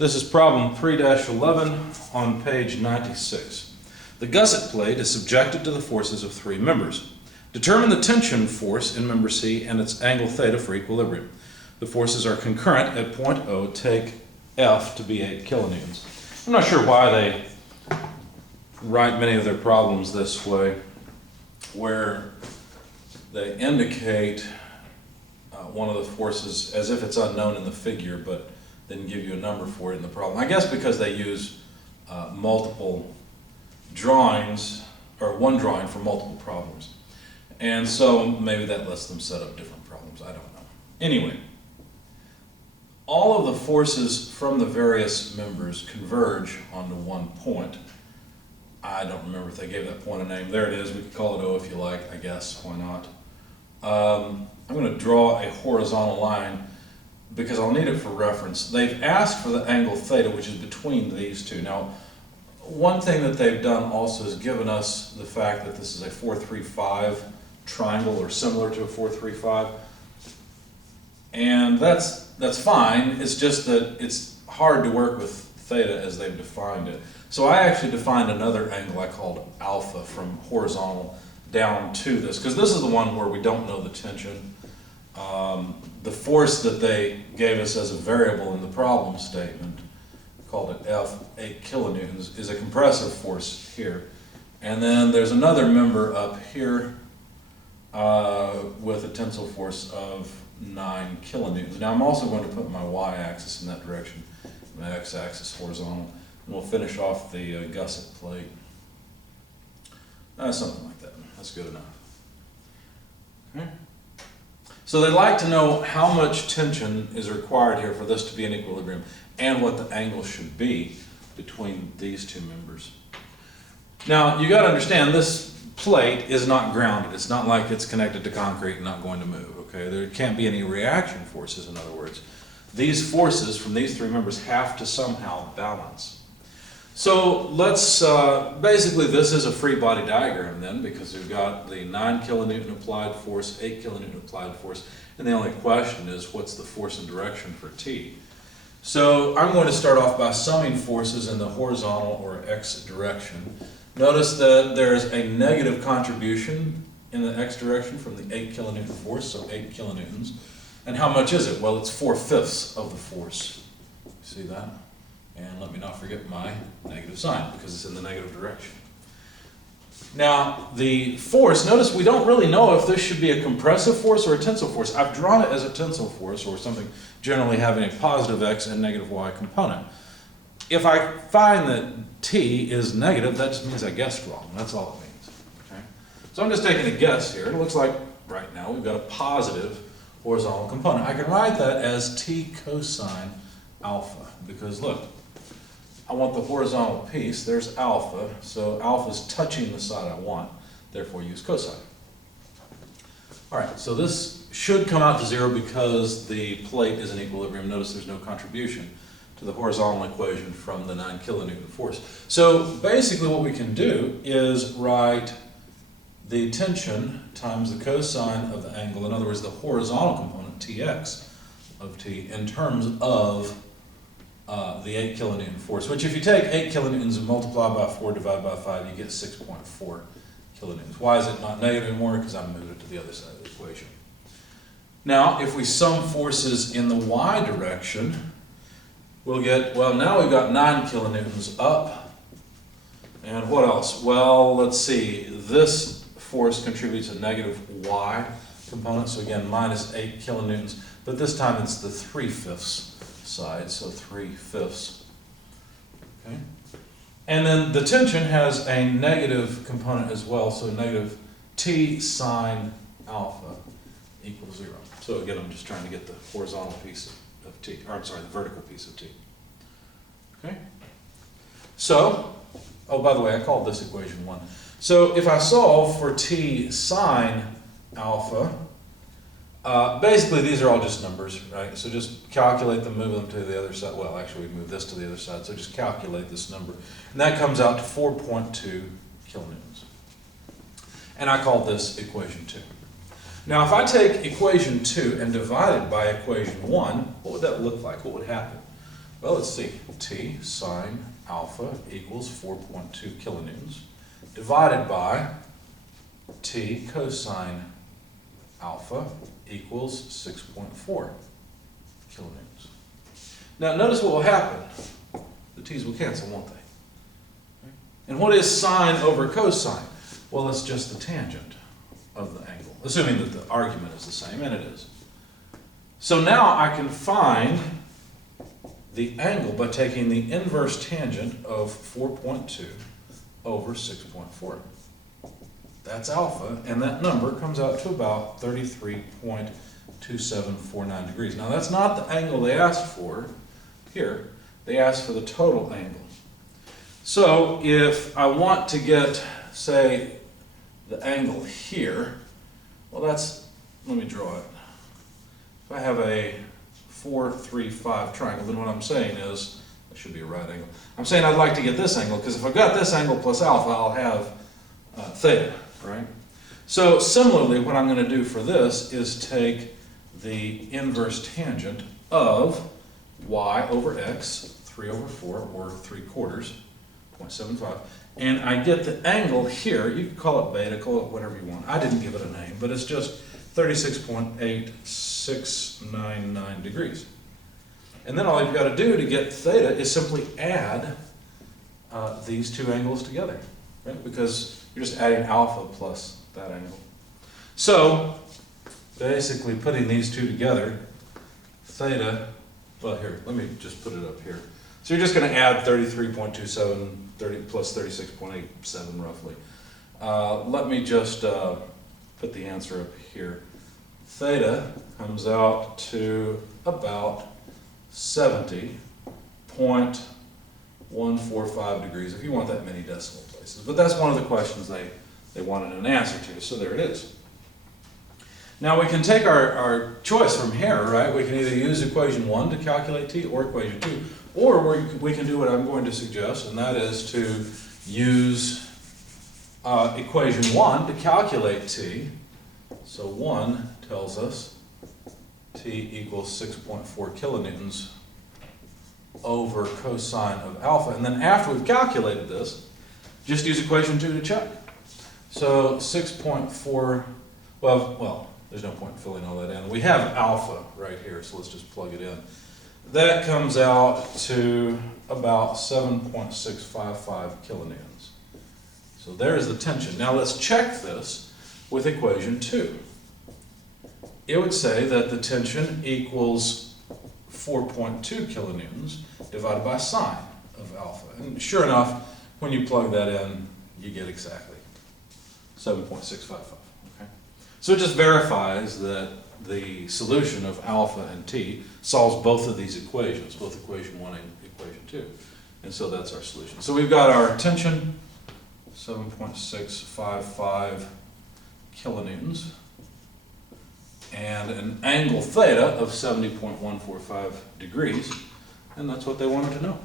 This is problem 3-11 on page 96. The gusset plate is subjected to the forces of three members. Determine the tension force in member C and its angle theta for equilibrium. The forces are concurrent at point O. Take F to be 8 kilonewtons. I'm not sure why they write many of their problems this way, where they indicate one of the forces as if it's unknown in the figure, but then give you a number for it in the problem. I guess because they use multiple drawings, or one drawing for multiple problems. And so maybe that lets them set up different problems, I don't know. Anyway, all of the forces from the various members converge onto one point. I don't remember if they gave that point a name. There it is. We could call it O if you like, I guess. Why not? I'm going to draw a horizontal line because I'll need it for reference. They've asked for the angle theta, which is between these two. Now, one thing that they've done also is given us the fact that this is a 4-3-5 triangle, or similar to a 4-3-5. And that's fine. It's just that it's hard to work with theta as they've defined it. So I actually defined another angle I called alpha from horizontal down to this, because this is the one where we don't know the tension. The force that they gave us as a variable in the problem statement, called it F, 8 kilonewtons, is a compressive force here. And then there's another member up here with a tensile force of 9 kilonewtons. Now I'm also going to put my y-axis in that direction, my x-axis horizontal, and we'll finish off the gusset plate. Something like that. That's good enough. Okay. So they'd like to know how much tension is required here for this to be in equilibrium, and what the angle should be between these two members. Now, you got to understand, this plate is not grounded. It's not like it's connected to concrete and not going to move, okay? There can't be any reaction forces, in other words. These forces from these three members have to somehow balance. So let's, basically this is a free body diagram then, because we've got the 9 kilonewton applied force, 8 kilonewton applied force, and the only question is what's the force and direction for T. So I'm going to start off by summing forces in the horizontal or x direction. Notice that there's a negative contribution in the x direction from the 8 kilonewton force, so 8 kilonewtons. And how much is it? Well, it's 4/5 of the force. See that? And let me not forget my negative sign, because it's in the negative direction. Now, the force, notice we don't really know if this should be a compressive force or a tensile force. I've drawn it as a tensile force, or something generally having a positive x and negative y component. If I find that T is negative, that just means I guessed wrong. That's all it means. Okay? So I'm just taking a guess here. It looks like right now we've got a positive horizontal component. I can write that as T cosine alpha, because look, I want the horizontal piece. There's alpha, so alpha is touching the side I want, therefore use cosine. All right, so this should come out to 0 because the plate is in equilibrium. Notice there's no contribution to the horizontal equation from the 9 kilonewton force. So basically what we can do is write the tension times the cosine of the angle, in other words the horizontal component, Tx of T, in terms of the 8 kilonewton force, which if you take 8 kilonewtons and multiply by 4 divided by 5, you get 6.4 kilonewtons. Why is it not negative anymore? Because I moved it to the other side of the equation. Now, if we sum forces in the y direction, we'll get, well, now we've got 9 kilonewtons up. And what else? Well, let's see. This force contributes a negative y component, so again, minus 8 kilonewtons, but this time it's the 3/5 side, so 3/5. Okay? And then the tension has a negative component as well, so negative T sine alpha equals 0. So again, I'm just trying to get the horizontal piece of T, or I'm sorry, the vertical piece of T. Okay? So, oh, by the way, I called this equation 1. So if I solve for T sine alpha, basically these are all just numbers, right? So just calculate them, move them to the other side. Well, actually we move this to the other side, so just calculate this number. And that comes out to 4.2 kilonewtons. And I call this equation 2. Now if I take equation 2 and divide it by equation 1, what would that look like? What would happen? Well, let's see. T sine alpha equals 4.2 kilonewtons divided by T cosine alpha equals 6.4 kilonewtons. Now notice what will happen. The t's will cancel, won't they? And what is sine over cosine? Well, it's just the tangent of the angle, assuming that the argument is the same, and it is. So now I can find the angle by taking the inverse tangent of 4.2 over 6.4. That's alpha, and that number comes out to about 33.2749 degrees. Now that's not the angle they asked for here. They asked for the total angle. So if I want to get, say, the angle here, well let me draw it. If I have a 4-3-5 triangle, then what I'm saying is, that should be a right angle. I'm saying I'd like to get this angle, because if I've got this angle plus alpha, I'll have theta, right? So similarly, what I'm going to do for this is take the inverse tangent of y over x, 3 over 4, or 3/4, 0.75, and I get the angle here. You can call it beta, call it whatever you want. I didn't give it a name, but it's just 36.8699 degrees. And then all you've got to do to get theta is simply add these two angles together, right? Because you're just adding alpha plus that angle. So basically putting these two together, theta, well here, let me just put it up here. So you're just going to add 33.27 plus 36.87 roughly. Let me just put the answer up here. Theta comes out to about 70.145 degrees, if you want that many decimal places. But that's one of the questions they wanted an answer to, so there it is. Now we can take our choice from here, right? We can either use equation 1 to calculate t, or equation 2, or we can do what I'm going to suggest, and that is to use equation 1 to calculate t. So 1 tells us t equals 6.4 kilonewtons over cosine of alpha. And then after we've calculated this, just use equation 2 to check. So 6.4, well, there's no point in filling all that in. We have alpha right here, so let's just plug it in. That comes out to about 7.655 kilonewtons. So there's the tension. Now let's check this with equation 2. It would say that the tension equals 4.2 kilonewtons divided by sine of alpha. And sure enough, when you plug that in, you get exactly 7.655. Okay? So it just verifies that the solution of alpha and t solves both of these equations, both equation 1 and equation 2. And so that's our solution. So we've got our tension, 7.655 kilonewtons, and an angle theta of 70.145 degrees, and that's what they wanted to know.